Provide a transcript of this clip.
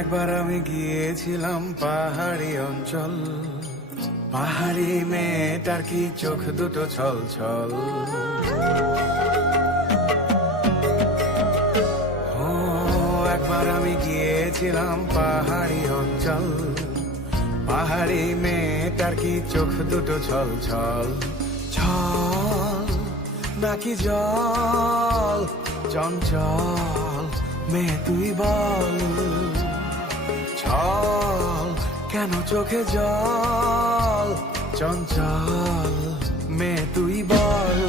একবার আমি গিয়েছিলাম পাহাড়ি অঞ্চল, পাহাড়ি মেয়েটার কি চোখ দুটো ছল ছল। একবার আমি গিয়েছিলাম পাহাড়ি অঞ্চল, পাহাড়ি মেয়েটার কি চোখ দুটো ছল ছল। ছল নাকি জল, চঞ্চল মেয়ে তুই বল। ছল কেন চোখে জল, চঞ্চল মেয়ে তুই বল।